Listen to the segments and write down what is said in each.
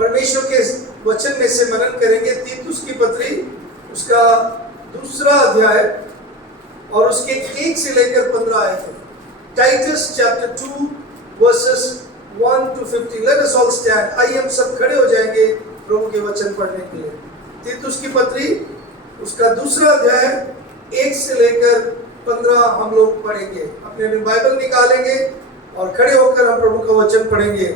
परमेश्वर के वचन में से मनन करेंगे। तीतुस की पत्री उसका 2 अध्याय और उसके 1 से लेकर 15 आयत। Titus chapter 2 verses 1 to 15। Let us all stand. आइए हम सब खड़े हो जाएंगे प्रभु के वचन पढ़ने के लिए। तीतुस की पत्री उसका 2 अध्याय 1 से लेकर 15 हम लोग पढ़ेंगे। अपने बाइबल निकालेंगे और खड़े होकर हम प्रभु का वचन पढ़ेंगे।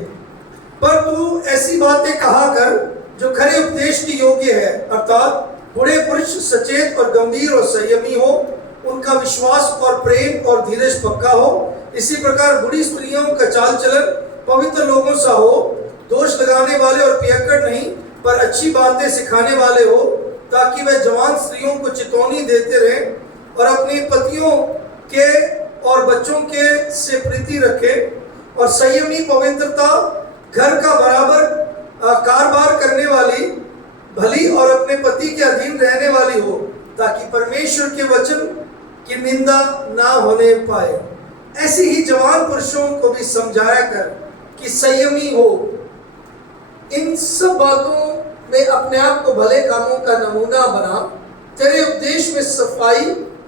पर तू ऐसी बातें कहा कर जो खरे उपदेश के योग्य है, अर्थात बूढ़े पुरुष सचेत और गंभीर और संयमी हो, उनका विश्वास और प्रेम और धीरज पक्का हो। इसी प्रकार बूढ़ी स्त्रियों का चाल चलन पवित्र लोगों सा हो, दोष लगाने वाले और पियक्कड़ नहीं, पर अच्छी बातें सिखाने वाले हो, ताकि वे जवान स्त्रियों को चितौनी देते रहें और अपने पतियों के और बच्चों के से प्रीति रखें और संयमी पवित्रता घर का बराबर कारोबार करने वाली भली और अपने पति के अधीन रहने वाली हो, ताकि परमेश्वर के वचन की निंदा ना होने पाए। ऐसे ही जवान पुरुषों को भी समझाया कर कि संयमी हो। इन सब बातों में अपने आप को भले कामों का नमूना बना। तेरे उपदेश में सफाई,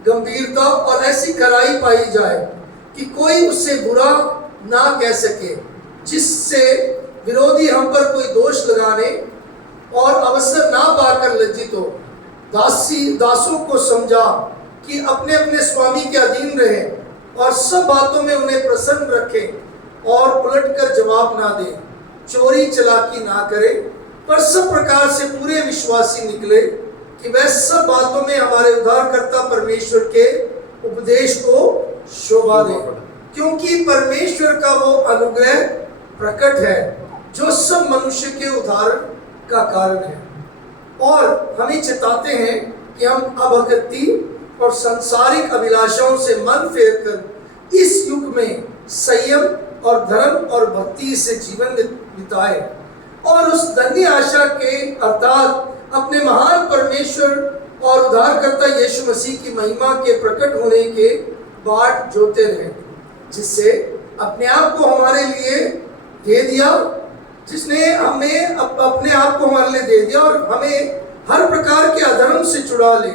गंभीरता और ऐसी खराई पाई जाए कि कोई उससे बुरा ना कह सके, जिससे विरोधी हम पर कोई दोष लगाने और अवसर ना पाकर लज्जित हो। दासों को समझा कि अपने अपने स्वामी के अधीन रहें और सब बातों में उन्हें प्रसन्न रखें और उलटकर जवाब ना दें, चोरी चलाकी ना करें, पर सब प्रकार से पूरे विश्वासी निकले कि वह सब बातों में हमारे उद्धारकर्ता परमेश्वर के उपदेश को शोभा दे। क्योंकि परमेश्वर का वो अनुग्रह प्रकट है जो सब मनुष्य के उद्धार का कारण है, और हमें चिताते हैं कि हम अभक्ति और सांसारिक अभिलाषाओं से मन फेर कर इस युग में संयम और धर्म और भक्ति से जीवन बिताए और उस धन्य आशा के अर्थात अपने महान परमेश्वर और उद्धारकर्ता यीशु मसीह की महिमा के प्रकट होने के बाट जोते रहे, जिससे अपने आप को हमारे लिए दे दिया, जिसने हमें अपने आप को हमारे लिए दे दिया और हमें हर प्रकार के अधर्म से छुड़ा ले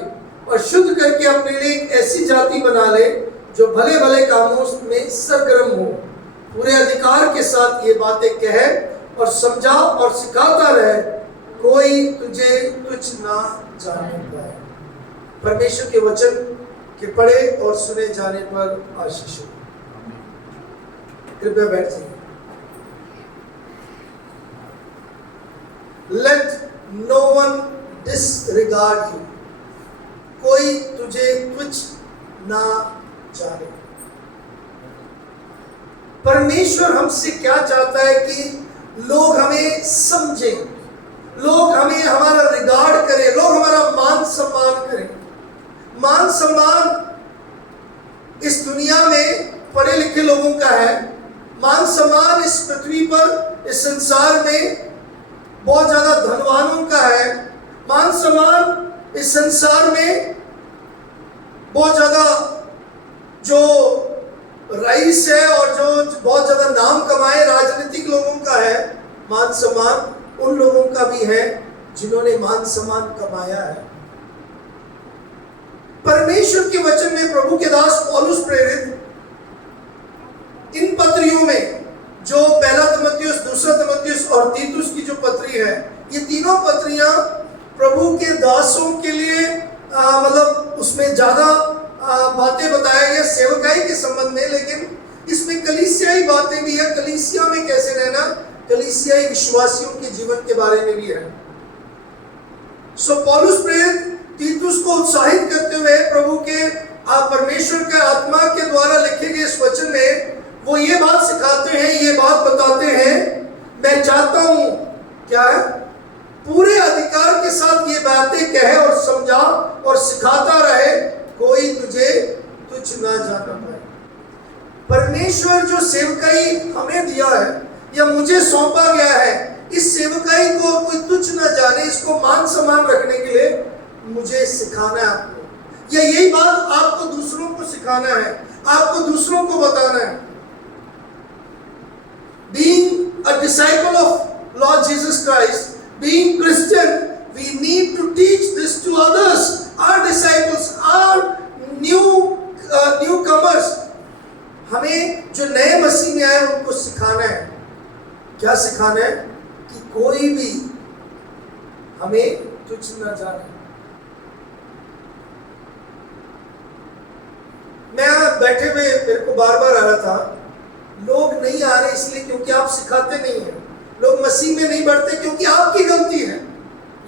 और शुद्ध करके अपने लिए एक ऐसी जाति बना ले जो भले भले कामों में सरगर्म हो। पूरे अधिकार के साथ ये बातें कह और समझा और सिखाता रहे, कोई तुझे तुच्छ ना जाने पाए। परमेश्वर के वचन के पढ़े और सुने जाने पर आशीष हो। कृपया बैठ जाइए। Let no one disregard you। कोई तुझे तुच्छ ना जाने। परमेश्वर हमसे क्या चाहता है कि लोग हमें समझें, लोग हमें हमारा रिगार्ड करें, लोग हमारा मान सम्मान करें। मान सम्मान इस दुनिया में पढ़े लिखे लोगों का है। मान सम्मान इस पृथ्वी पर, इस संसार में बहुत ज्यादा धनवानों का है। मान सम्मान इस संसार में बहुत ज्यादा जो रईस है और जो बहुत ज्यादा नाम कमाए राजनीतिक लोगों का है। मान सम्मान उन लोगों का भी है जिन्होंने मान सम्मान कमाया है। परमेश्वर के वचन में प्रभु के दास पौलुस प्रेरित इन पत्रियों में जो पहला तीमुथियुस, दूसरा तीमुथियुस और तीतुस की जो पत्री है, ये तीनों पत्रियां प्रभु के दासों के लिए मतलब उसमें ज्यादा बातें बताया गया सेवकाई के संबंध में, लेकिन इसमें कलीसियाई बातें भी है। कलीसिया में कैसे रहना, कलीसियाई विश्वासियों के जीवन के बारे में भी है। सो पौलुस प्रेरित तीतुस को उत्साहित करते हुए प्रभु के परमेश्वर के आत्मा के द्वारा लिखे गए इस वचन में वो ये बात सिखाते हैं, ये बात बताते हैं, मैं चाहता हूं क्या है, पूरे अधिकार के साथ ये बातें कहे और समझा और सिखाता रहे, कोई तुझे तुच्छ ना जाना पाए। परमेश्वर जो सेवकाई हमें दिया है या मुझे सौंपा गया है, इस सेवकाई को कोई तुच्छ ना जाने, इसको मान सम्मान रखने के लिए मुझे सिखाना है आपको। या यही बात आपको दूसरों को सिखाना है, आपको दूसरों को बताना है। Being a disciple of Lord Jesus Jesus Christ, being Christian, we need to teach this to others, our disciples, our newcomers. हमें जो नए मसीह में आए उनको सिखाना है. क्या सिखाना है? कि कोई भी हमें तुच्छ न जाने. मैं बैठे हुए मेरे को बार बार आ रहा था, लोग नहीं आ रहे इसलिए क्योंकि आप सिखाते नहीं हैं. लोग मसीह में नहीं बढ़ते क्योंकि आपकी गलती है.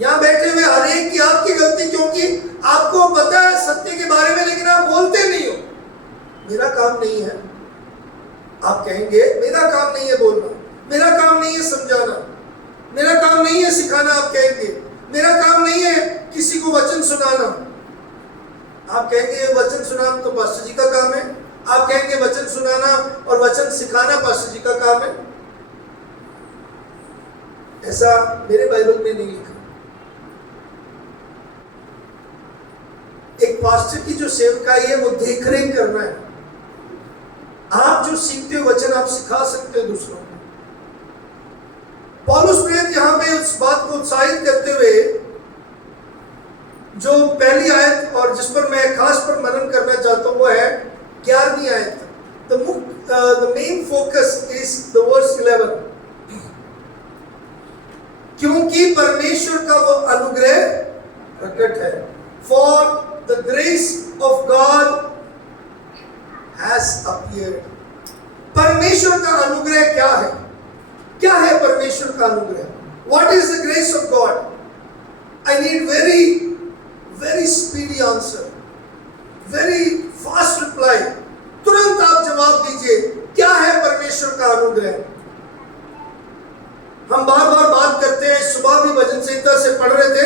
यहाँ बैठे हुए हर एक की आपकी गलती, क्योंकि आपको पता है सत्य के बारे में लेकिन आप बोलते नहीं हो. मेरा काम नहीं है. आप कहेंगे मेरा काम नहीं है बोलना, मेरा काम नहीं है समझाना, मेरा काम नहीं है सिखाना. आप कहेंगे मेरा काम नहीं है किसी को वचन सुनाना. आप कहेंगे वचन सुनाना तो पास्टर जी का काम है. आप कहेंगे वचन सुनाना और वचन सिखाना पास्टर जी का काम है. ऐसा मेरे बाइबल में नहीं लिखा. एक पास्टर की जो सेवकाई है वो देखरेख करना है. आप जो सीखते हो वचन आप सिखा सकते हो दूसरों को. पौलुस प्रेरित यहाँ पे उस बात को उत्साहित करते हुए जो पहली आयत और जिस पर मैं खास पर मनन करना चाहता हूं वो है 11वीं आयत. The main focus is the verse 11. क्योंकि परमेश्वर का वो अनुग्रह प्रकट है. For the grace of God has appeared. परमेश्वर का अनुग्रह क्या है? क्या है परमेश्वर का अनुग्रह? What is the grace of God? I need very speedy answer, very fast reply. तुरंत आप जवाब दीजिए, क्या है परमेश्वर का अनुग्रह? हम बार बार बात करते हैं, सुबह भी भजन संहिता से पढ़ रहे थे,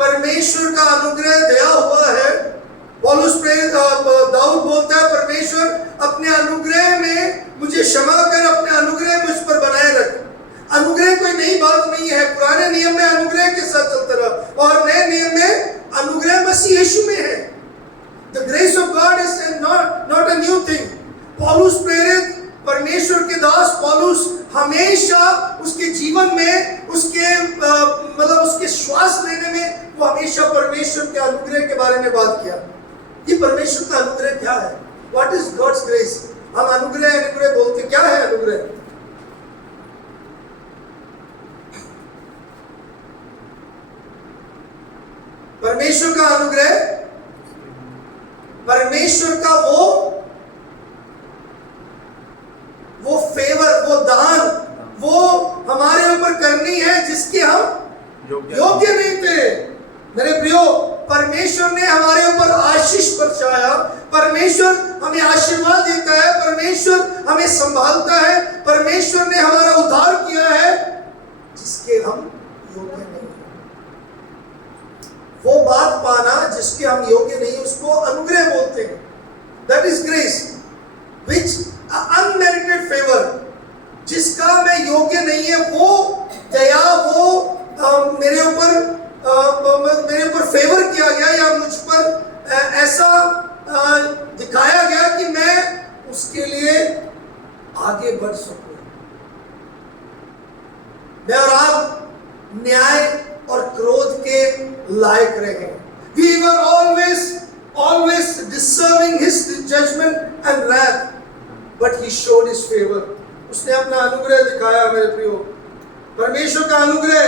परमेश्वर का अनुग्रह दया हुआ है. पौलुस प्रेरित दाऊद बोलता है परमेश्वर अपने अनुग्रह में मुझे क्षमा कर, अपने अनुग्रह मुझ पर बनाए रख. अनुग्रह कोई नई बात नहीं है. पुराने नियम में अनुग्रह के साथ चलता रहा और नए नियम में अनुग्रह मसीह यीशु में है. The grace of God is not a new thing. पौलुस प्रेरित परमेश्वर के दास पौलुस हमेशा उसके जीवन में उसके उसके श्वास लेने में वो हमेशा परमेश्वर के अनुग्रह के बारे में बात किया. ये परमेश्वर का अनुग्रह क्या है? What is God's grace? हम अनुग्रह बोलते, क्या है अनुग्रह? परमेश्वर का अनुग्रह, परमेश्वर का वो फेवर, वो दान, वो हमारे ऊपर करनी है जिसके हम योग्य नहीं थे. मेरे प्रियो, परमेश्वर ने हमारे ऊपर आशीष बरसाया. परमेश्वर हमें आशीर्वाद देता है. परमेश्वर हमें संभालता है. परमेश्वर ने हमारा उद्धार किया है जिसके हम योग्य नहीं. वो बात पाना जिसके हम योग्य नहीं उसको अनुग्रह बोलते हैं. That is grace, which unmerited favor, जिसका मैं योग्य नहीं है वो दया, वो मेरे ऊपर फेवर किया गया या मुझ पर ऐसा दिखाया गया कि मैं उसके लिए आगे बढ़ सकूं. मैं और आप न्याय और क्रोध के लायक रहे. We were always deserving his judgment and wrath, but he showed his favor. उसने अपना अनुग्रह दिखाया. मेरे प्रियो, परमेश्वर का अनुग्रह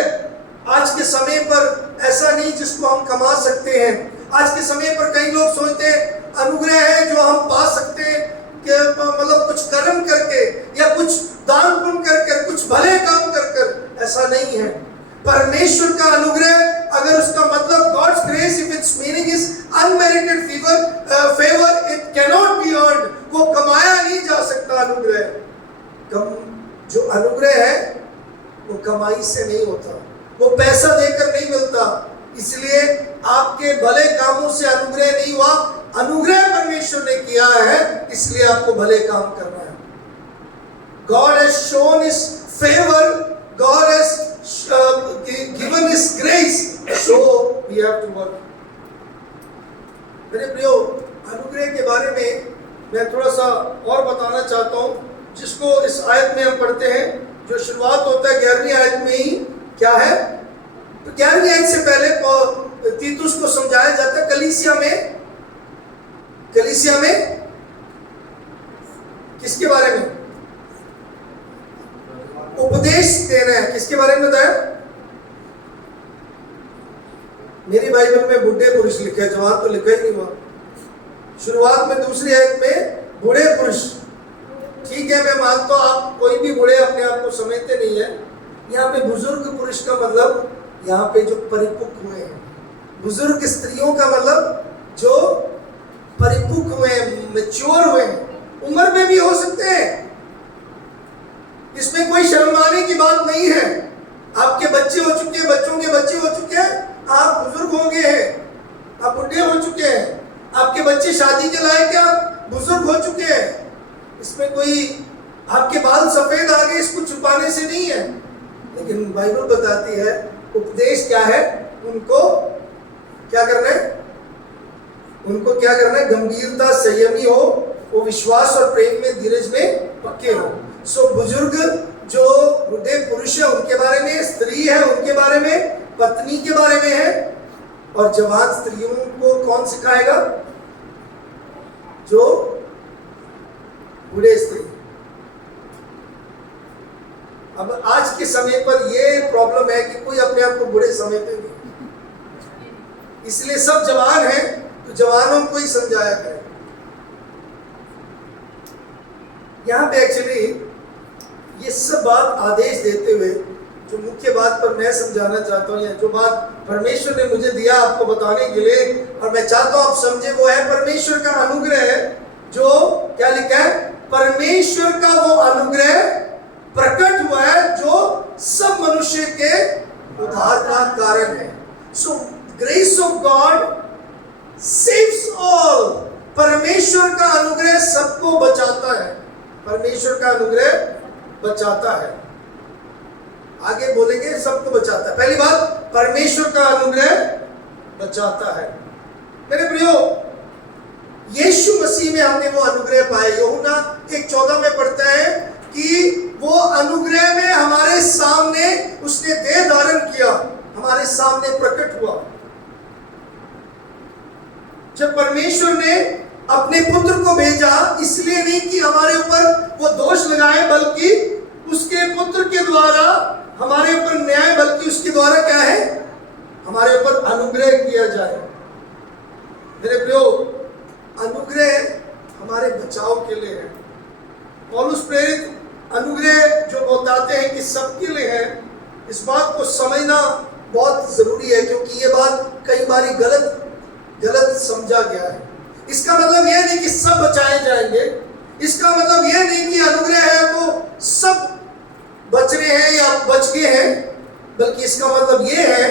आज के समय पर ऐसा नहीं जिसको हम कमा सकते हैं. आज के समय पर कई लोग सोचते हैं अनुग्रह है जो हम पा सकते हैं कि कुछ कर्म करके या कुछ दान पुण्य करके, कुछ भले काम कर. ऐसा नहीं है. परमेश्वर का अनुग्रह, अगर उसका मतलब God's grace, if its meaning is unmerited favor, it cannot be earned. वो कमाया नहीं जा सकता अनुग्रह. जो अनुग्रह है वो कमाई से नहीं होता, वो पैसा देकर नहीं मिलता. इसलिए आपके भले कामों से अनुग्रह नहीं हुआ. अनुग्रह परमेश्वर ने किया है, इसलिए आपको भले काम करना है. God has shown his favor, God has given his grace, so we have to work. मेरे प्रियो, अनुग्रह के बारे में मैं थोड़ा सा और बताना चाहता हूँ, जिसको इस आयत में हम पढ़ते हैं, जो शुरुआत होता है 11वीं आयत में ही. क्या है? तो 11वीं आयत से पहले तीतुस को समझाया जाता है कलीसिया में किसके बारे में? उपदेश देना है। किसके बारे में बताया? मेरी बाइबल में बुढ़े पुरुष लिखा है, जवान तो लिखा ही नहीं हुआ। शुरुआत में दूसरी आयत में बूढ़े पुरुष। ठीक है, मैं मानता हूं आप कोई भी बूढ़े अपने आप को समझते नहीं है। यहाँ पे बुजुर्ग पुरुष का मतलब यहाँ पे जो परिपक्व हुए हैं, बुजुर्ग स्त्रियों का मतलब जो परिपक्व हुए हैं, मैच्योर हुए हैं, उम्र में भी हो सकते हैं। इसमें कोई शर्माने की बात नहीं है। आपके बच्चे हो चुके हैं, बच्चों के बच्चे हो चुके हैं, आप बुजुर्ग हो गए हैं, आप बुढ़े हो चुके हैं, आपके बच्चे शादी के लायक हैं, आप बुजुर्ग हो चुके हैं। इसमें कोई आपके बाल सफेद आ गए इसको छुपाने से नहीं है। लेकिन बाइबल बताती है उपदेश क्या है, उनको क्या करना है? उनको क्या करना है? गंभीरता, संयमी हो, वो विश्वास और प्रेम में, धीरज में पक्के हो। सो बुजुर्ग जो बुढ़े पुरुष है उनके बारे में, स्त्री है उनके बारे में, पत्नी के बारे में है। और जवान स्त्रियों को कौन सिखाएगा? जो बूढ़े स्त्री। अब आज के समय पर यह प्रॉब्लम है कि कोई अपने आप को बूढ़े समझते नहीं, इसलिए सब जवान हैं तो जवानों को ही समझाया करें। यहां पे एक्चुअली ये सब बात आदेश देते हुए जो मुख्य बात पर मैं समझाना चाहता हूं, या जो बात परमेश्वर ने मुझे दिया आपको बताने के लिए और मैं चाहता हूं आप समझे, वो है परमेश्वर का अनुग्रह है। जो क्या लिखा है? परमेश्वर का वो अनुग्रह प्रकट हुआ है जो सब मनुष्य के उद्धार का कारण है। So grace of God saves all. परमेश्वर का अनुग्रह सबको बचाता है। परमेश्वर का अनुग्रह बचाता है। आगे बोलेंगे सबको बचाता है। पहली बात, परमेश्वर का अनुग्रह बचाता है। मेरे प्रियो, यीशु मसीह में हमने वो अनुग्रह पाए। यूहन्ना 1:14 में पढ़ता है कि वो अनुग्रह में हमारे सामने उसने देह धारण किया, हमारे सामने प्रकट हुआ। जब परमेश्वर ने अपने पुत्र को भेजा, इसलिए नहीं कि हमारे ऊपर वो दोष लगाए, बल्कि उसके पुत्र के द्वारा हमारे ऊपर न्याय, बल्कि उसके द्वारा क्या है? हमारे ऊपर अनुग्रह किया जाए। मेरे प्रियो, अनुग्रह हमारे बचाव के लिए है। पौलुस प्रेरित अनुग्रह जो बताते हैं कि सबके लिए है, इस बात को समझना बहुत जरूरी है, क्योंकि ये बात कई बार गलत समझा गया है। इसका मतलब यह नहीं कि सब बचाए जाएंगे, इसका मतलब यह नहीं कि अनुग्रह है तो सब बच रहे हैं या बच गए हैं, बल्कि इसका मतलब यह है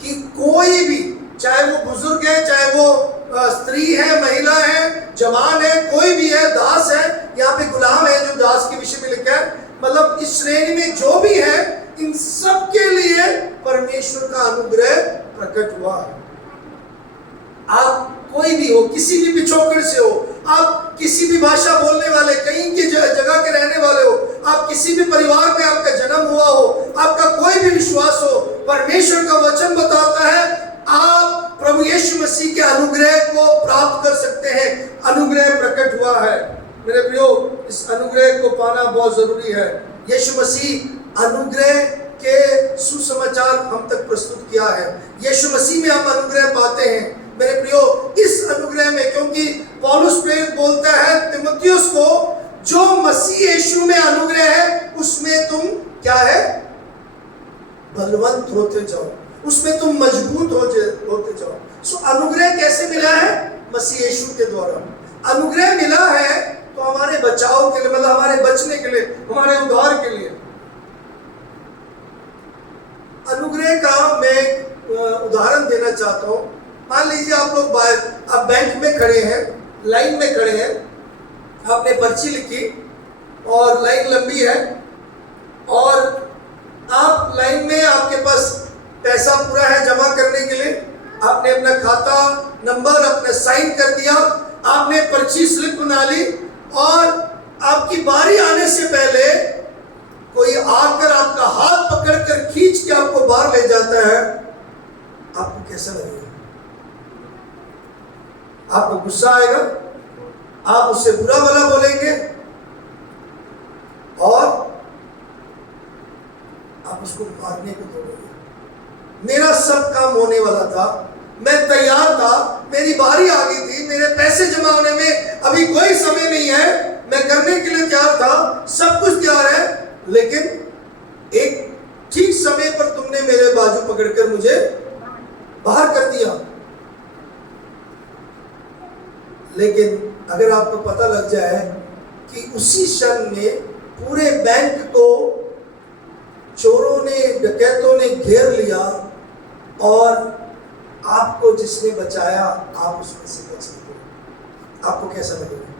कि कोई भी, चाहे वो बुजुर्ग है, चाहे वो स्त्री है, महिला है, जवान है, कोई भी है, दास है, यहाँ पे गुलाम है जो दास के विषय में लिखा है, मतलब इस श्रेणी में जो भी है, इन सब के लिए परमेश्वर का अनुग्रह प्रकट हुआ है। आप कोई भी हो, किसी भी पिछोकड़ से हो, आप किसी भी भाषा बोलने वाले, कहीं की जगह के रहने वाले हो, आप किसी भी परिवार में आपका जन्म हुआ हो, आपका कोई भी विश्वास हो, परमेश्वर का वचन बताता है आप प्रभु यीशु मसीह के अनुग्रह को प्राप्त कर सकते हैं। अनुग्रह प्रकट हुआ है। मेरे प्रियो, इस अनुग्रह को पाना बहुत जरूरी है। यीशु मसीह अनुग्रह के सुसमाचार हम तक प्रस्तुत किया है। यीशु मसीह में हम अनुग्रह पाते हैं। मेरे प्रियो, इस अनुग्रह में, क्योंकि पौलुस प्रेरित बोलता है तीमुथियुस को, जो मसीह यीशु में अनुग्रह है उसमें तुम क्या है? बलवंत होते जाओ, उसमें तुम मजबूत होते जाओ। सो अनुग्रह कैसे मिला है? मसीह यीशु के द्वारा अनुग्रह मिला है। तो हमारे बचाव के लिए, मतलब हमारे बचने के लिए, हमारे उद्धार के लिए अनुग्रह का मैं उदाहरण देना चाहता हूं। मान लीजिए आप लोग आप बैंक में खड़े हैं, लाइन में खड़े हैं, आपने पर्ची लिखी और लाइन लंबी है और आप लाइन में, आपके पास पैसा पूरा है जमा करने के लिए, आपने अपना खाता नंबर अपने साइन कर दिया, आपने पर्ची स्लिप बना ली और आपकी बारी आने से पहले कोई आकर आपका हाथ पकड़कर खींच के आपको बाहर ले जाता है, आपको कैसा लगेगा? आपको गुस्सा आएगा, आप उससे बुरा भला बोलेंगे और आप उसको मारने को दौड़ेंगे। मेरा सब काम होने वाला था, मैं तैयार था, मेरी बारी आ गई थी, मेरे पैसे जमा होने में अभी कोई समय नहीं है, मैं करने के लिए तैयार था, सब कुछ तैयार है, लेकिन एक ठीक समय पर तुमने मेरे बाजू पकड़कर मुझे बाहर कर दिया। लेकिन अगर आपको पता लग जाए कि उसी क्षण में पूरे बैंक को चोरों ने, डकैतों ने घेर लिया और आपको जिसने बचाया, आप उसमें से बच गए, आपको कैसा लगेगा?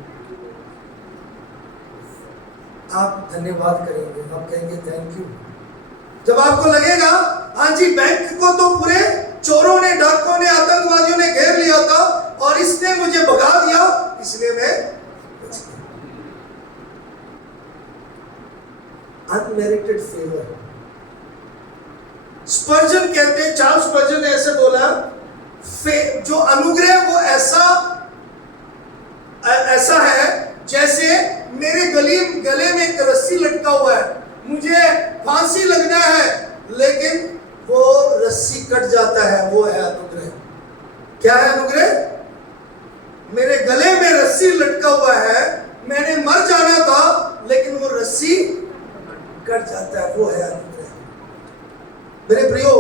आप धन्यवाद करेंगे, आप कहेंगे थैंक यू। जब आपको लगेगा हाँ जी, बैंक को तो पूरे चोरों ने, डाकुओं ने, आतंकवादियों ने घेर लिया था और इसने मुझे भगा दिया, इसलिए मैं बच गया। Unmerited favour. स्पर्जन कहते हैं, चार्ल्स स्पर्जन ने ऐसे बोला, जो अनुग्रह वो ऐसा है जैसे मेरे गले में एक रस्सी लटका हुआ है, मुझे फांसी लगना है लेकिन वो रस्सी कट जाता है, वो है अनुग्रह। क्या है अनुग्रह? मेरे गले में रस्सी लटका हुआ है, मैंने मर जाना था लेकिन वो रस्सी कट जाता है, वो है अनुग्रह। मेरे प्रियो,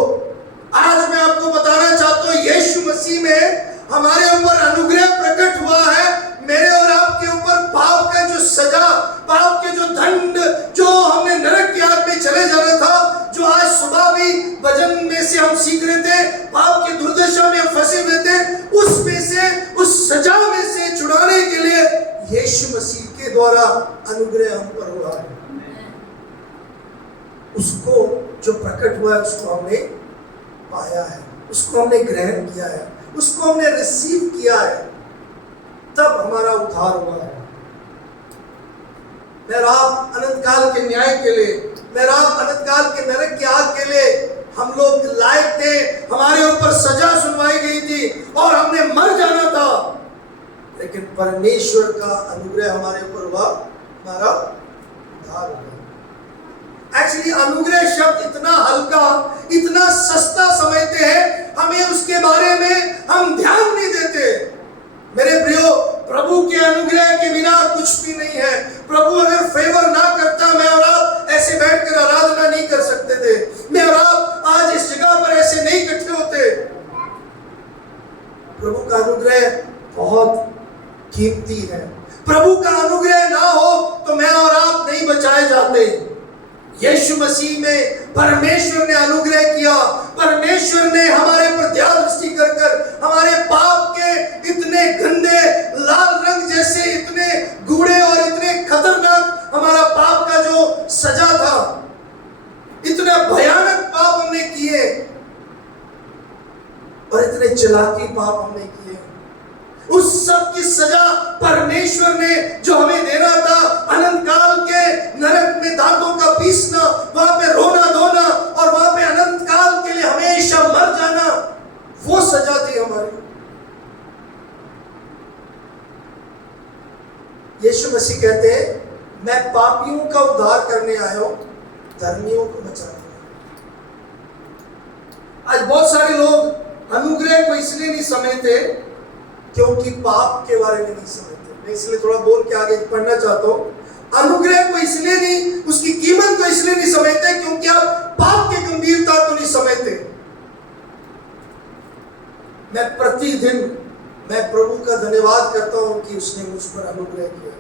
आज मैं आपको बताना चाहता हूं, यीशु मसीह में हमारे ऊपर अनुग्रह प्रकट हुआ है। मेरे और आपके ऊपर पाप का जो सजा, पाप के जो दंड, जो हमने नरक की आग में चले जाना था, जो आज सुबह भी भजन में से हम सीख रहे थे, पाप की दुर्दशा में हम फंसे हुए थे, उसमें से, उस सजा में से छुड़ाने के लिए यीशु मसीह के द्वारा अनुग्रह हम पर हुआ है। उसको जो प्रकट हुआ है उसको हमने पाया है, उसको हमने ग्रहण किया है, उसको हमने रिसीव किया है, तब हमारा उद्धार हुआ है। मेरा आप अनंत काल के न्याय के लिए, मेरा आप अनंत काल के नरक की आग के लिए हम लोग लायक थे, हमारे ऊपर सजा सुनवाई गई थी और हमने मर जाना था, लेकिन परमेश्वर का अनुग्रह हमारे ऊपर हुआ, हमारा उद्धार हुआ। एक्चुअली अनुग्रह शब्द इतना हल्का, इतना सस्ता समझते हैं, हमें उसके बारे में हम ध्यान नहीं देते। मेरे प्रियो, प्रभु के अनुग्रह के बिना कुछ भी नहीं है। प्रभु अगर फेवर ना करता, मैं और आप ऐसे बैठकर आराधना नहीं कर सकते थे, मैं और आप आज इस जगह पर ऐसे नहीं इकट्ठे होते। प्रभु का अनुग्रह बहुत कीमती है। प्रभु का अनुग्रह ना हो तो मैं और आप नहीं बचाए जाते। यीशु मसीह में परमेश्वर ने अनुग्रह किया, परमेश्वर ने हमारे पर दया दृष्टि कर कर हमारे पाप के इतने गंदे लाल रंग जैसे इतने गूढ़े और इतने खतरनाक हमारा पाप का जो सजा था, इतने भयानक पाप हमने किए और इतने चालाकी पाप हमने किए, उस सब की सजा परमेश्वर ने जो हमें देना था, अनंत काल के नरक में दांतों का पीसना, वहां पे रोना धोना और वहां पे अनंत काल के लिए हमेशा मर जाना, वो सजा थी हमारी। यीशु मसीह कहते हैं, मैं पापियों का उद्धार करने आया हूं, धर्मियों को बचाने। आज बहुत सारे लोग अनुग्रह को इसलिए नहीं समझते क्योंकि पाप के बारे में नहीं समझते। मैं इसलिए थोड़ा बोल के आगे पढ़ना चाहता हूं। अनुग्रह को इसलिए नहीं, उसकी कीमत को इसलिए नहीं समझते क्योंकि आप पाप की गंभीरता को नहीं समझते। मैं प्रतिदिन मैं प्रभु का धन्यवाद करता हूं कि उसने मुझ पर अनुग्रह किया।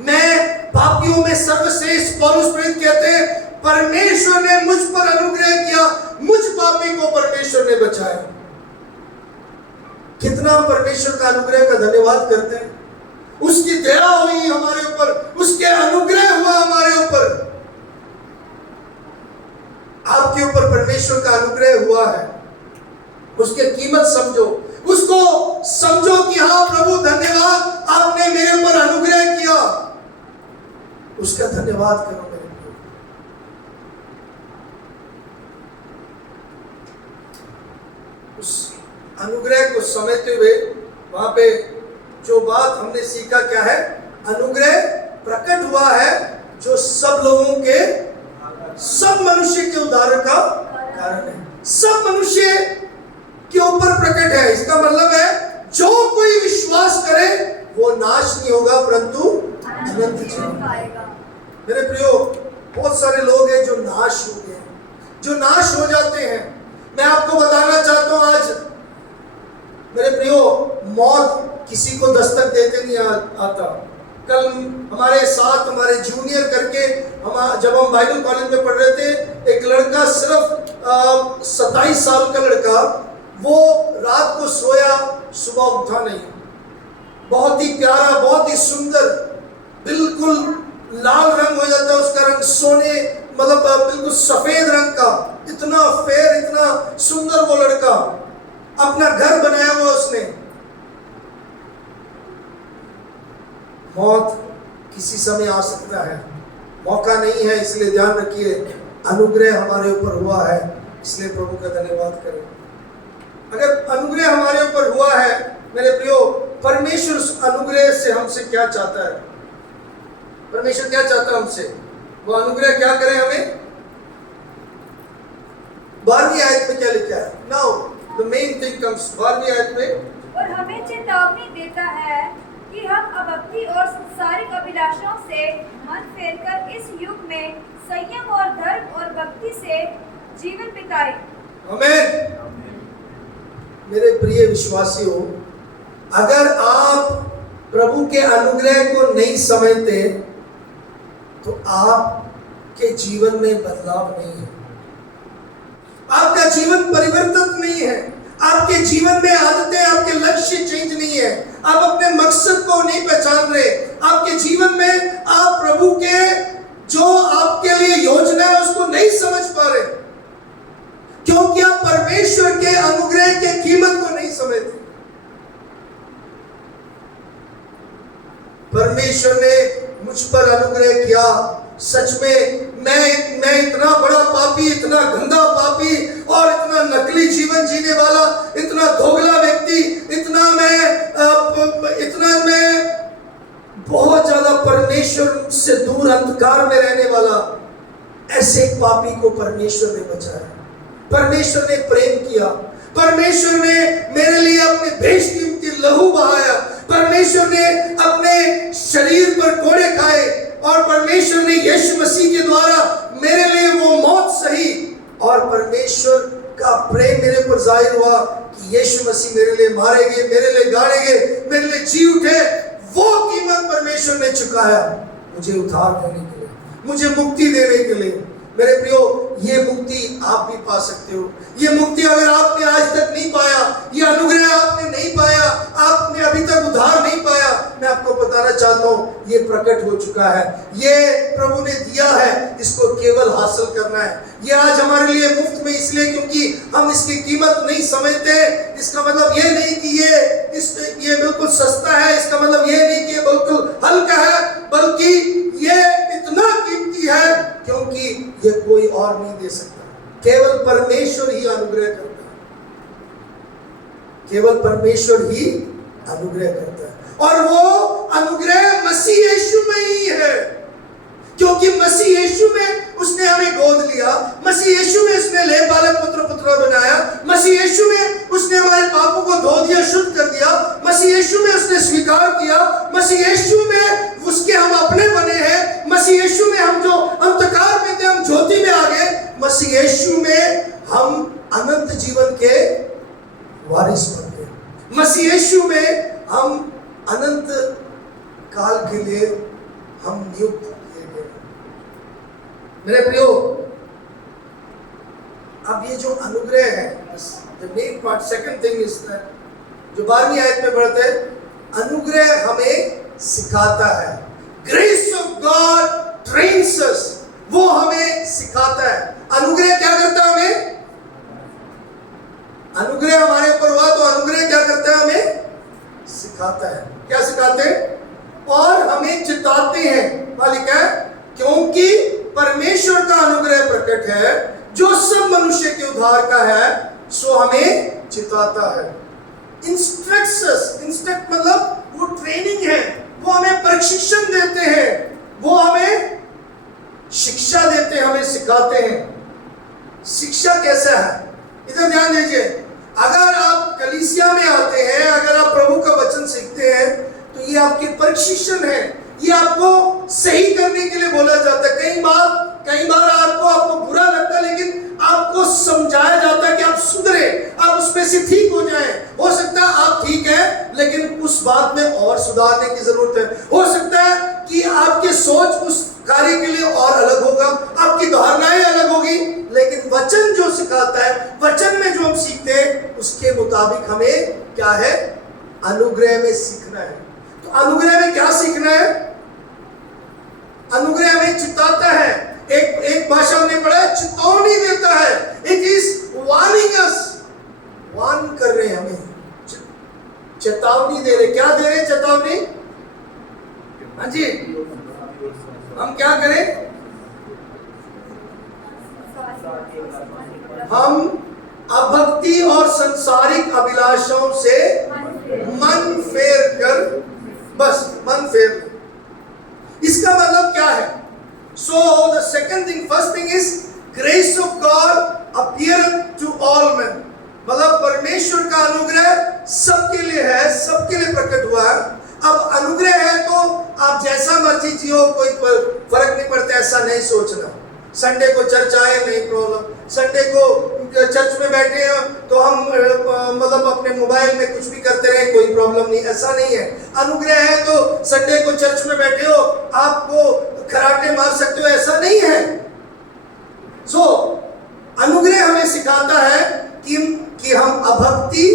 मैं पापियों में सर्वश्रेष्ठ, पौलुस प्रेरित कहते हैं, परमेश्वर ने मुझ पर अनुग्रह किया, मुझ पापी को परमेश्वर ने बचाया। कितना हम परमेश्वर का अनुग्रह का धन्यवाद करते हैं। उसकी दया हुई हमारे ऊपर, उसके अनुग्रह हुआ हमारे ऊपर। आपके ऊपर परमेश्वर का अनुग्रह हुआ है, उसकी कीमत समझो, उसको समझो कि हाँ प्रभु धन्यवाद, आपने मेरे ऊपर अनुग्रह किया, उसका धन्यवाद करो। मेरे उस अनुग्रह को समझते हुए वहां पे जो बात हमने सीखा क्या है, अनुग्रह प्रकट हुआ है जो सब लोगों के, सब मनुष्य के उद्धार का कारण है। सब मनुष्य के ऊपर प्रकट है। इसका मतलब है जो कोई विश्वास करे वो नाश नहीं होगा परंतु अनंत जीवन पाएगा। मेरे प्रियो, बहुत सारे लोग हैं जो नाश हो गए, जो नाश हो जाते हैं। मैं आपको बताना चाहता हूं आज मेरे प्रियो, मौत किसी को दस्तक देते नहीं आता। कल हमारे साथ हमारे जूनियर करके जब हम बाइबल कॉलेज में पढ़ रहे थे, एक लड़का सिर्फ 27 साल का लड़का, वो रात को सोया, सुबह उठा नहीं। बहुत ही प्यारा, बहुत ही सुंदर, बिल्कुल लाल रंग हो जाता है उसका रंग, सोने मतलब बिल्कुल सफेद रंग का, इतना फेयर, इतना सुंदर वो लड़का, अपना घर बनाया हुआ उसने। मौत किसी समय आ सकता है, मौका नहीं है, इसलिए ध्यान रखिए। अनुग्रह हमारे ऊपर हुआ है, इसलिए प्रभु का धन्यवाद करें। अगर अनुग्रह हमारे ऊपर हुआ है मेरे प्रियो, परमेश्वर उस अनुग्रह से हमसे क्या चाहता है? परमेश्वर क्या चाहता है हमसे? वो अनुग्रह क्या करे हमें? 12वीं आयत में क्या लिखा है? Now the main thing comes. 12वीं आयत में, और हमें चेतावनी देता है कि हम अभक्ति और संसारिक अभिलाषाओं से मन फेरकर इस युग में संयम और धर्म और भक्ति से जीवन बिताएं। आमीन। मेरे प्रिय विश्वासियों, अगर आप प्रभु के अनुग्रह को नहीं समझते तो आपके जीवन में बदलाव नहीं है, आपका जीवन परिवर्तित नहीं है, आपके जीवन में आदतें, आपके लक्ष्य चेंज नहीं है, आप अपने मकसद को नहीं पहचान रहे, आपके जीवन में आप प्रभु के जो आपके लिए योजना है उसको नहीं समझ पा रहे, क्योंकि आप परमेश्वर के अनुग्रह के कीमत को नहीं समझते। परमेश्वर ने मुझ पर अनुग्रह किया। सच में मैं इतना बड़ा पापी, इतना गंदा पापी और इतना नकली जीवन जीने वाला, इतना दोगला व्यक्ति, इतना मैं बहुत ज्यादा परमेश्वर से दूर अंधकार में रहने वाला, ऐसे पापी को परमेश्वर ने बचाया। परमेश्वर ने प्रेम किया, परमेश्वर ने मेरे लिए अपने बेशकीमती लहू बहाया, परमेश्वर ने अपने शरीर पर कोड़े खाए और परमेश्वर ने यीशु मसीह के द्वारा मेरे लिए वो मौत सही, और परमेश्वर का प्रेम मेरे पर जाहिर हुआ कि यीशु मसीह मेरे लिए मारे गए, मेरे लिए गाड़े गए, मेरे लिए जी उठे। वो कीमत परमेश्वर ने चुकाया मुझे उद्धार देने के लिए, मुझे मुक्ति देने के लिए। मेरे प्रियो, ये मुक्ति आप भी पा सकते हो। ये मुक्ति अगर आपने आज तक नहीं पाया, ये अनुग्रह आपने नहीं पाया, आपने अभी तक उद्धार नहीं पाया, मैं आपको बताना चाहता हूँ ये प्रकट हो चुका है, ये प्रभु ने दिया है, इसको केवल हासिल करना है। ये आज हमारे लिए मुफ्त में इसलिए क्योंकि हम इसकी कीमत नहीं समझते। इसका मतलब ये नहीं कि ये बिल्कुल सस्ता है, इसका मतलब ये नहीं कि ये बिल्कुल हल्का है, बल्कि ये इतना कीमती है क्योंकि ये कोई और नहीं दे सकता। केवल परमेश्वर ही अनुग्रह करता है, केवल परमेश्वर ही अनुग्रह करता है, और वो अनुग्रह मसीह यीशु में ही है, क्योंकि मसीह यीशु में उसने हमें गोद लिया, मसीह यीशु में उसने ले बालक पुत्र पुत्र बनाया, मसीह यीशु में उसने हमारे पापों को धो दिया, शुद्ध कर दिया, मसीह यीशु में उसने स्वीकार किया, मसीह यीशु में उसके हम अपने बने हैं, मसीह यीशु में हम जो अंधकार में थे हम ज्योति में आ गए, मसीह यीशु में हम अनंत जीवन के वारिस बन गए, मसीह यीशु में हम अनंत काल के लिए हम नियुक्त किए गए। मेरे प्रियो, अब ये जो अनुग्रह है, the main part, second thing is that, जो 12वीं आयत में पढ़ते हैं, अनुग्रह हमें सिखाता है। Grace of God trains us, वो हमें सिखाता है। अनुग्रह क्या करता है हमें? अनुग्रह हमारे ऊपर हुआ तो अनुग्रह क्या करता है? हमें सिखाता है। क्या सिखाते हैं? और हमें चिताते हैं। मालिक है, क्योंकि परमेश्वर का अनुग्रह प्रकट है जो सब मनुष्य के उद्धार का है, सो हमें चिताता है। इंस्ट्रक्ट मतलब वो ट्रेनिंग है, वो हमें प्रशिक्षण देते हैं, वो हमें शिक्षा देते हैं, हमें सिखाते हैं। शिक्षा कैसा है, इधर ध्यान दीजिए। अगर आप कलीसिया में आते हैं, अगर आप प्रभु का वचन सीखते हैं, तो ये आपके प्रशिक्षण है, ये आपको सही करने के लिए बोला जाता है। कई बार आपको बुरा लगता है, लेकिन आपको समझाया जाता है कि आप सुधरे, आप उसमें से ठीक हो जाएं। हो सकता है आप ठीक है, लेकिन उस बात में और सुधारने की जरूरत है। हो सकता है कि आपकी सोच उस कार्य के लिए और अलग होगा, आपकी धारणाएं अलग होगी, लेकिन वचन जो सिखाता है, वचन में जो हम सीखते हैं, उसके मुताबिक हमें क्या है, अनुग्रह में सीखना है। तो अनुग्रह में क्या सीखना है? अनुग्रह में चिताता है। एक भाषा हमने पढ़ा है, चेतावनी देता है। It is warning us, warn कर रहे हैं हमें, चेतावनी दे रहे। क्या दे रहे चेतावनी? हाँ जी, हम क्या करें? हम अभक्ति और संसारिक अभिलाषाओं से मन फेर कर, बस मन फेर। इसका मतलब क्या है? So the second thing, first thing is grace of God appeareth to all men. मतलब परमेश्वर का अनुग्रह सबके लिए है, सबके लिए प्रकट हुआ है। अब अनुग्रह है तो आप जैसा मर्जी जियो, कोई फर्क नहीं पड़ता, ऐसा नहीं सोचना। संडे को चर्च आए नहीं प्रॉब्लम, संडे को चर्च में बैठे हैं तो हम मतलब अपने मोबाइल में कुछ भी करते रहे, कोई प्रॉब्लम नहीं, ऐसा नहीं है। अनुग्रह है तो संडे को चर्च में बैठे हो, आपको खराटे मार सकते हो, ऐसा नहीं है। सो अनुग्रह हमें सिखाता है कि हम अभक्ति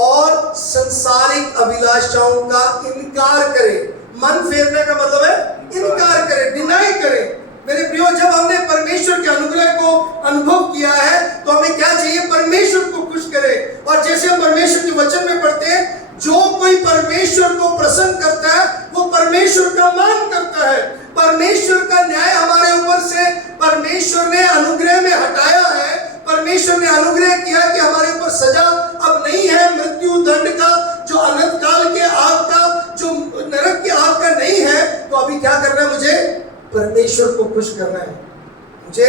और संसारिक अभिलाषाओं का इनकार करें। मन फेरने का मतलब है इनकार करें, डिनाई करें। मेरे प्रियो, जब हमने परमेश्वर के अनुग्रह को अनुभव किया है, तो हमें क्या चाहिए? परमेश्वर को खुश करें। और जैसे हम परमेश्वर के वचन में पढ़ते हैं, जो कोई परमेश्वर को प्रसन्न करता है, वो परमेश्वर का मान करता है। परमेश्वर का न्याय हमारे ऊपर से परमेश्वर ने अनुग्रह में हटाया है। परमेश्वर ने अनुग्रह किया कि हमारे ऊपर सजा अब नहीं है, मृत्यु दंड का, जो अनंत काल के आग का, जो नरक की आग का नहीं है। तो अभी क्या करना है? मुझे परमेश्वर को खुश करना है, मुझे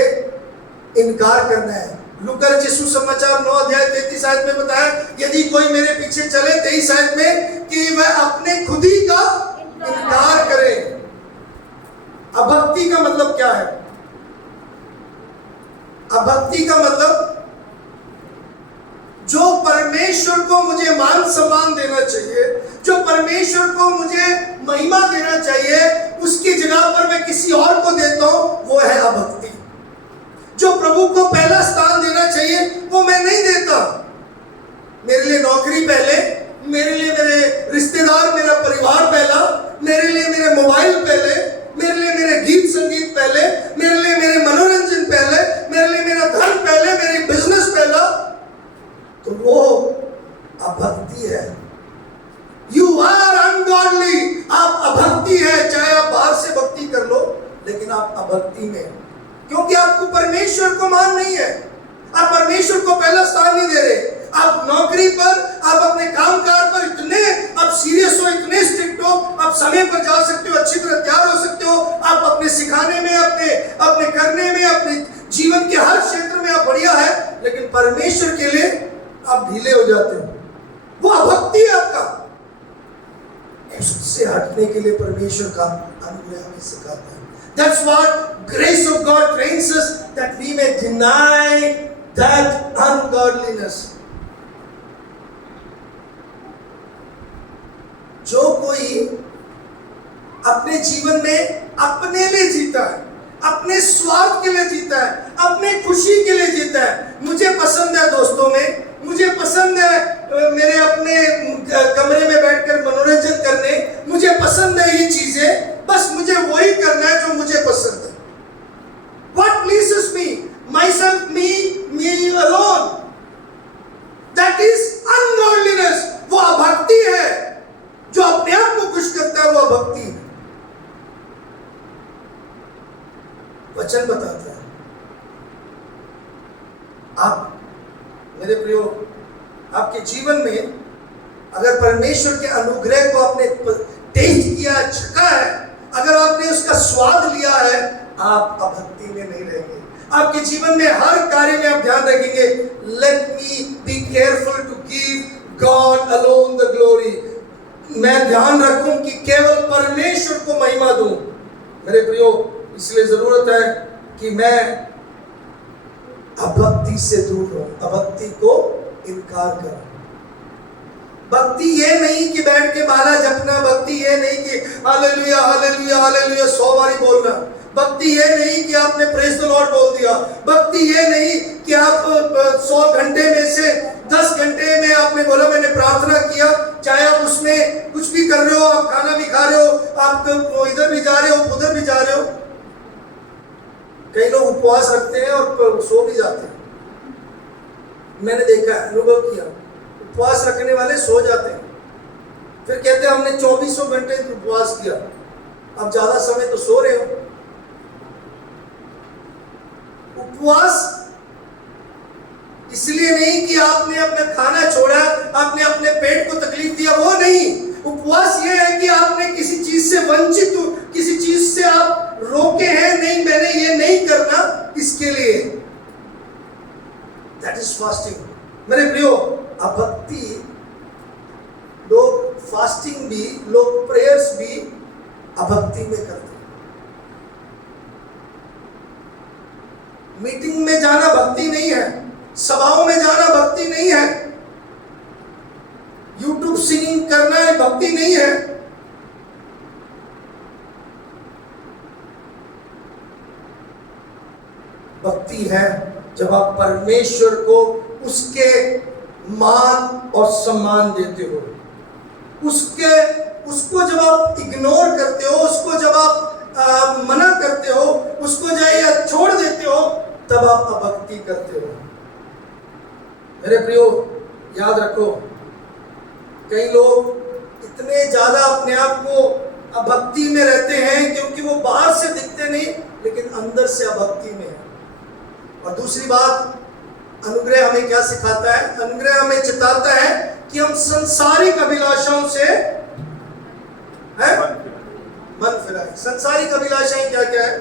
इनकार करना है। लूका रचित सुसमाचार 9 अध्याय 33 आयत में बताया, यदि कोई मेरे पीछे चले, 23 आयत में, कि वह अपने खुद ही का इनकार करे। अभक्ति का मतलब क्या है? अभक्ति का मतलब जो परमेश्वर को मुझे मान सम्मान देना चाहिए, जो परमेश्वर को मुझे महिमा देना चाहिए, उसकी जगह पर मैं किसी और को देता हूं, वो है अभक्ति। जो प्रभु को पहला स्थान देना चाहिए, वो मैं नहीं देता। मेरे लिए नौकरी पहले, मेरे लिए मेरे रिश्तेदार, मेरा परिवार पहला, मेरे लिए मेरे मोबाइल पहले, मेरे लिए मेरे गीत संगीत पहले, मेरे लिए मेरे मनोरंजन पहले, मेरे लिए मेरा धन पहले, मेरी बिजनेस पहला। तो वो अभक्ति है। You are ungodly. आप अभक्ति है, चाहे आप बाहर से भक्ति कर लो, लेकिन आप अभक्ति में, क्योंकि आपको परमेश्वर को मान नहीं है। आप परमेश्वर को पहला स्थान नहीं दे रहे। आप नौकरी पर, आप अपने कामकाज पर इतने आप सीरियस हो, इतने स्ट्रिक्ट हो, आप समय पर जा सकते हो, अच्छी तरह तैयार हो सकते हो, आप अपने सिखाने में, अपने करने में, अपने जीवन के हर क्षेत्र में आप बढ़िया है, लेकिन परमेश्वर के लिए आप ढीले हो जाते हो। वो अभक्ति है आपका। उससे हटने के लिए परमेश्वर का अनुग्रह हमें सिखाता है। That's what grace of God trains us, that we may deny that ungodliness. जो कोई अपने जीवन में अपने लिए जीता है, अपने स्वार्थ के लिए जीता है, अपने खुशी के लिए जीता है, मुझे पसंद है दोस्तों में, मुझे पसंद है मेरे अपने कमरे में बैठकर मनोरंजन करने, मुझे पसंद है ये चीजें, बस मुझे वही करना है जो मुझे पसंद है। What pleases me? Myself, me alone. That is ungodliness. वो अभक्ति है। जो अपने आप को खुश करता है, वो अभक्ति है। वचन बताता है मेरे प्रियो, आपके जीवन में अगर परमेश्वर के अनुग्रह को आपने टेस्ट किया, चखा है, अगर आपने उसका स्वाद लिया है, आप अभक्ति में नहीं रहेंगे। आपके जीवन में हर कार्य में आप ध्यान रखेंगे, let me be careful to give God alone the glory. मैं ध्यान रखूं कि केवल परमेश्वर को महिमा दूं। मेरे प्रियो, इसलिए जरूरत है कि मैं अभक्ति से दूर रहूं, अभक्ति को इनकार करूं। भक्ति ये नहीं कि बैठ के माला जपना, भक्ति ये नहीं कि हालेलुया हालेलुया हालेलुया 100 बारी बोलना, भक्ति ये नहीं कि आपने प्रेज द लॉर्ड बोल दिया, भक्ति ये नहीं कि आप 100 घंटे में से 10 घंटे में आपने बोला मैंने प्रार्थना किया, चाहे आप उसमें कुछ भी कर रहे हो, आप खाना भी खा रहे हो, आप इधर भी जा रहे हो, उधर भी जा रहे हो। कई लोग उपवास रखते हैं और सो भी जाते हैं। मैंने देखा, अनुभव किया, उपवास रखने वाले सो जाते हैं, फिर कहते हैं हमने 2400 घंटे उपवास किया। अब ज्यादा समय तो सो रहे हो। उपवास इसलिए नहीं कि आपने अपना खाना छोड़ा, आपने अपने पेट को तकलीफ दिया, वो नहीं। उपवास ये है कि आपने किसी चीज से वंचित हो, किसी चीज से आप रोके हैं, नहीं मैंने ये नहीं करना, इसके लिए दैट इज फास्टिंग। मेरे प्रियो, अभक्ति, लोग फास्टिंग भी, लोग प्रेयर्स भी अभक्ति में करते हैं। मीटिंग में जाना भक्ति नहीं है, सभाओं में जाना भक्ति नहीं है, यूट्यूब सिंगिंग करना है भक्ति नहीं है। भक्ति है जब आप परमेश्वर को उसके मान और सम्मान देते हो, उसको जब आप इग्नोर करते हो, उसको जब आप मना करते हो, उसको जब छोड़ देते हो, तब आप अभक्ति करते हो। मेरे प्रियो, याद रखो, कई लोग इतने ज्यादा अपने आप को अभक्ति में रहते हैं क्योंकि वो बाहर से दिखते नहीं, लेकिन अंदर से अभक्ति में है। और दूसरी बात, अनुग्रह हमें क्या सिखाता है? अनुग्रह हमें चिताता है कि हम संसारिक अभिलाषाओं से मन फिराएं। संसारिक अभिलाषाएं क्या क्या है?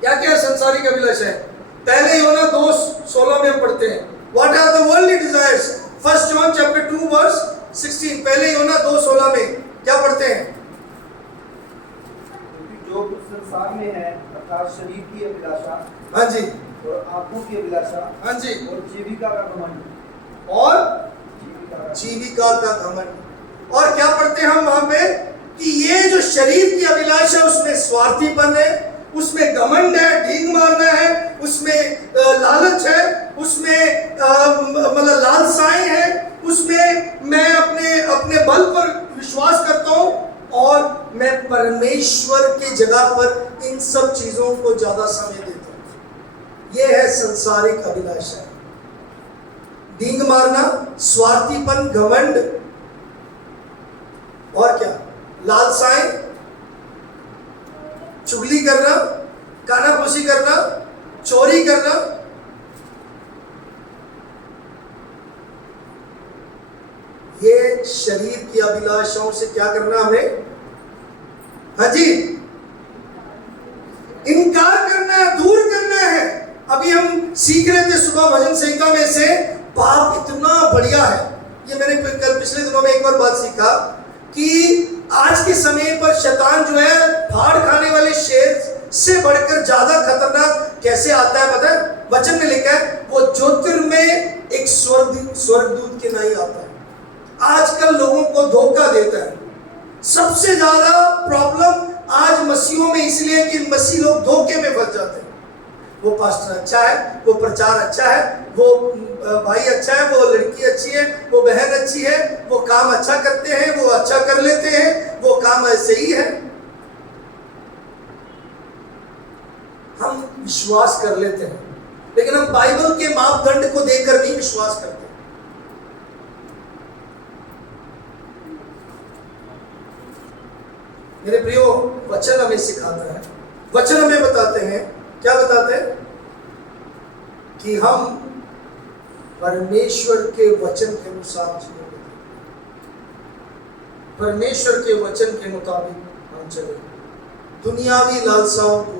क्या क्या है संसारिक अभिलाषाएं? पहले यूहन्ना 2:16 में हम पढ़ते हैं, what are the worldly desires. 1 John chapter 2 verse 16। पहले यूहन्ना 2:16 में क्या पढ़ते हैं? जो कुछ संसार में है, अर्थात शरीर की अभिलाषा, हाँ जी, और आंखों की अभिलाषा, हाँ जी, और जीविका का घमंड, और जीविका का घमंड। और क्या पढ़ते हैं हम वहां पे कि ये जो शरीर की अभिलाषा, उसमें स्वार्थीपन है, उसमें घमंड है, ढींग मारना है, उसमें लालच है, उसमें मतलब लालसाएं हैं, उसमें मैं अपने बल पर विश्वास करता हूं और मैं परमेश्वर की जगह पर इन सब चीजों को ज्यादा समय देता हूं। यह है संसारिक अभिलाषा। ढींग मारना, स्वार्थीपन, घमंड, और क्या? लालसाएं, चुगली करना, कानाफूसी करना, चोरी करना। ये शरीर की अभिलाषाओं से क्या करना हमें? हाँ जी, इनकार करना है, दूर करना है। अभी हम सीख रहे थे सुबह भजन संहिता में से, पाप इतना बढ़िया है। ये मैंने कल पिछले दिनों में एक और बात सीखा कि आज के समय पर शैतान जो है, फाड़ खाने वाले शेर से बढ़कर ज्यादा खतरनाक कैसे आता है पता है? वचन में लिखा है, वो ज्योतिर्मय एक स्वर्गदूत के नहीं आता है। आजकल लोगों को धोखा देता है। सबसे ज्यादा प्रॉब्लम आज मसीहों में इसलिए कि मसीह लोग धोखे में फंस जाते हैं। वो पास्टर अच्छा है, वो प्रचार अच्छा है, वो भाई अच्छा है, वो लड़की अच्छी है, वो बहन अच्छी है, वो काम अच्छा करते हैं, वो अच्छा कर लेते हैं, वो काम ऐसे ही है। हम विश्वास कर लेते हैं, लेकिन हम बाइबल के मापदंड को देखकर नहीं विश्वास करते। मेरे प्रियो, वचन हमें सिखाता है, वचन हमें बताते हैं, क्या बताते हैं? कि हम परमेश्वर के वचन के अनुसार जीवन बिताएं, परमेश्वर के वचन के मुताबिक हम चले, दुनियावी लालसाओं को,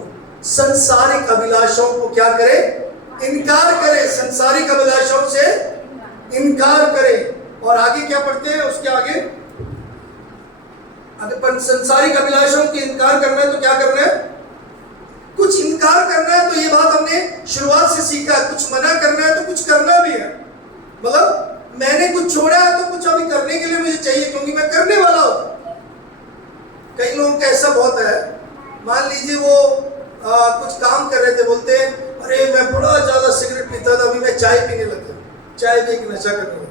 संसारिक अभिलाषाओं को क्या करें? इनकार करें, संसारिक अभिलाषाओं से इनकार करें। और आगे क्या पढ़ते हैं उसके आगे? अगर संसारिक अभिलाषाओं के इनकार करना है तो क्या करना है? कुछ इनकार करना है तो ये बात हमने शुरुआत से सीखा है, कुछ मना करना है तो कुछ करना भी है। मतलब मैंने कुछ छोड़ा है तो कुछ अभी करने के लिए मुझे चाहिए, क्योंकि मैं करने वाला हूं। कई लोगों का ऐसा बहुत है, मान लीजिए वो कुछ काम कर रहे थे, बोलते हैं अरे मैं बड़ा ज्यादा सिगरेट पीता था, अभी मैं चाय पीने लगा, चाय भी एक नशा करने लगा।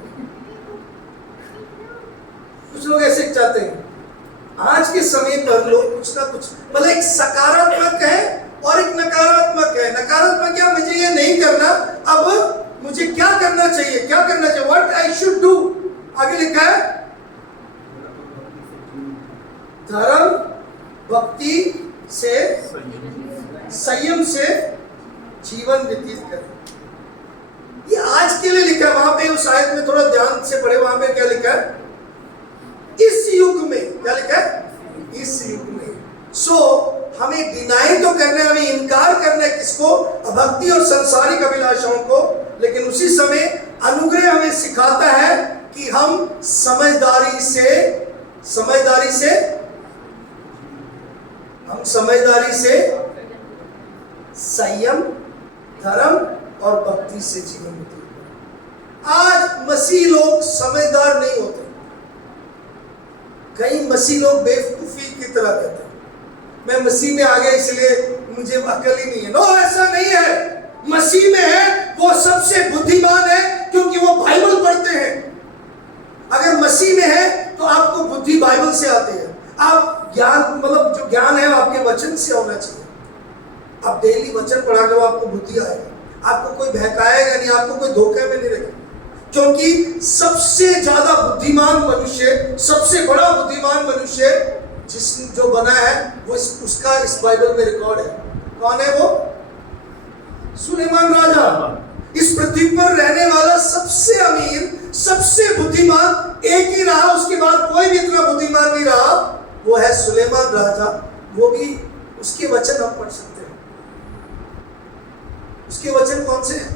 कुछ लोग ऐसे चाहते हैं। आज के समय पर लोग कुछ ना कुछ, मतलब एक सकारात्मक है और एक नकारात्मक है। नकारात्मक क्या? मुझे ये नहीं करना, अब मुझे क्या करना चाहिए? क्या करना चाहिए? What I should do. आगे लिखा है धर्म भक्ति से संयम से जीवन व्यतीत करें। ये आज के लिए लिखा है। वहां पे उस आयत में थोड़ा ध्यान से पढ़े, वहां पे क्या लिखा है? इस युग में। क्या लिखा है? इस युग में। हमें डिनाई तो करना है, हमें इनकार करना है किसको? भक्ति और संसारिक अभिलाषाओं को। लेकिन उसी समय अनुग्रह हमें सिखाता है कि हम समझदारी से संयम, धर्म और भक्ति से जीवन व्यतीत करें। आज मसीह लोग समझदार नहीं होते, कई मसीह लोग बेवकूफी की तरह रहते हैं। मैं मसीह में आ गया इसलिए मुझे अकल ही नहीं है। नो, ऐसा नहीं है। मसीह में है वो सबसे बुद्धिमान है, क्योंकि वो बाइबल पढ़ते हैं। अगर मसीह में है तो आपको बुद्धि बाइबल से आती है। आप ज्ञान, मतलब जो ज्ञान है आपके वचन से होना चाहिए। आप डेली वचन पढ़ा के आपको बुद्धि आएगा, आपको कोई बहकाएगा नहीं, आपको कोई धोखे में नहीं रखेगा। क्योंकि सबसे ज्यादा बुद्धिमान मनुष्य, सबसे बड़ा बुद्धिमान मनुष्य जो बना है वो उसका इस बाइबल में रिकॉर्ड है। कौन है वो? सुलेमान राजा। इस पृथ्वी पर रहने वाला सबसे अमीर, सबसे बुद्धिमान एक ही रहा, उसके बाद कोई भी इतना बुद्धिमान नहीं रहा, वो है सुलेमान राजा। वो भी उसके वचन हम पढ़ सकते हैं। उसके वचन कौन से हैं?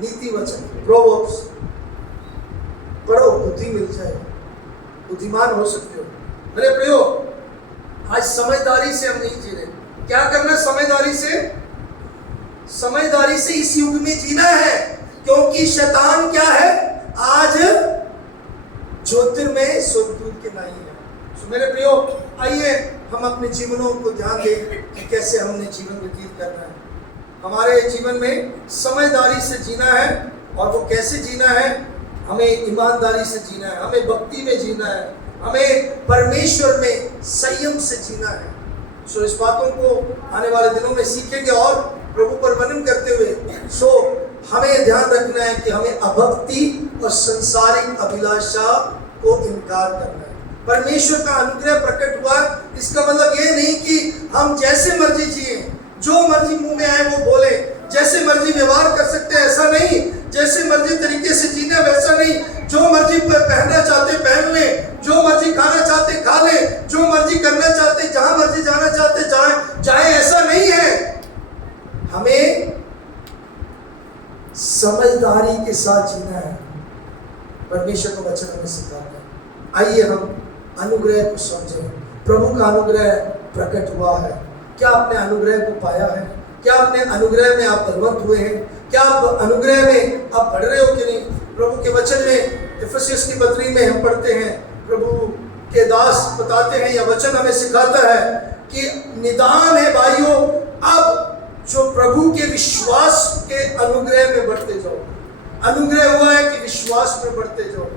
नीति वचन, प्रोवर्ब्स पढ़ो, बुद्धि मिल जाएगी, बुद्धिमान हो सकते हो। मेरे प्रियो, आज समझदारी से हम नहीं जी रहे। क्या करना? समझदारी से इस युग में जीना है, क्योंकि शैतान क्या है? आज ज्योतिर्मय स्वर्गदूत के नाई है। तो मेरे प्रियो, आइए हम अपने जीवनों को ध्यान दें कि कैसे हमने जीवन व्यतीत करना है। हमारे जीवन में समझदारी से जीना है, और वो कैसे जीना है? हमें ईमानदारी से जीना है, हमें भक्ति में जीना है, हमें परमेश्वर में संयम से जीना है। सो इस बातों को आने वाले दिनों में सीखेंगे और प्रभु पर वंदन करते हुए हमें ध्यान रखना है कि हमें अभक्ति और संसारिक अभिलाषा को इनकार करना है। परमेश्वर का अनुग्रह प्रकट हुआ, इसका मतलब ये नहीं कि हम जैसे मर्जी जिए, जो मर्जी मुंह में आए वो बोले, जैसे मर्जी व्यवहार कर सकते हैं, ऐसा नहीं। जैसे मर्जी तरीके से जीना, वैसा नहीं। जो मर्जी पहनना चाहते पहन ले, जो मर्जी खाना चाहते खा ले, जो मर्जी करना चाहते, जहां मर्जी जाना चाहते जाए, ऐसा नहीं है। हमें समझदारी के साथ जीना है। परमेश्वर का वचन हमें सिखाता है। आइए हम अनुग्रह को समझें। प्रभु का अनुग्रह प्रकट हुआ है। क्या आपने अनुग्रह को पाया है? क्या अपने अनुग्रह में आप बलवंत हुए हैं? क्या आप अनुग्रह में आप बढ़ रहे हो कि नहीं? प्रभु के वचन में इफिसियंस की पत्री में हम पढ़ते हैं, प्रभु के दास बताते हैं, यह वचन हमें सिखाता है कि निदान है भाइयों, अब जो प्रभु के विश्वास के अनुग्रह में बढ़ते जाओ। अनुग्रह हुआ है कि विश्वास में बढ़ते जाओ।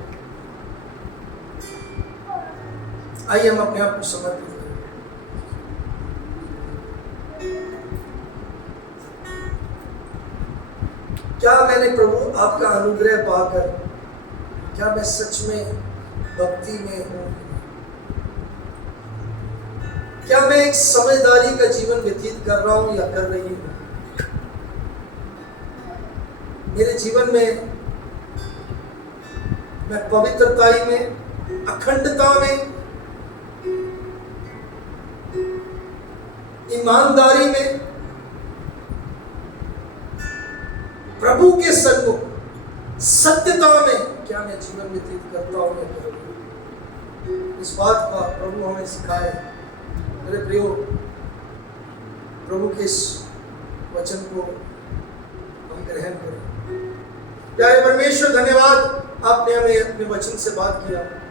आइए हम अपने आप को समर्पित करें। क्या मैंने प्रभु आपका अनुग्रह पाकर, क्या मैं सच में भक्ति में हूं? क्या मैं एक समझदारी का जीवन व्यतीत कर रहा हूं या कर रही हूं? मेरे जीवन में मैं पवित्रताई में, अखंडता में, ईमानदारी में, प्रभु के सन्मुख सत्यता में क्या मैं जीवन व्यतीत करता हूं या नहीं। इस बात का प्रभु हमें सिखाए। मेरे प्रियो, प्रभु के इस वचन को हम ग्रहण करें। प्यारे परमेश्वर, धन्यवाद, आपने हमें अपने वचन से बात किया।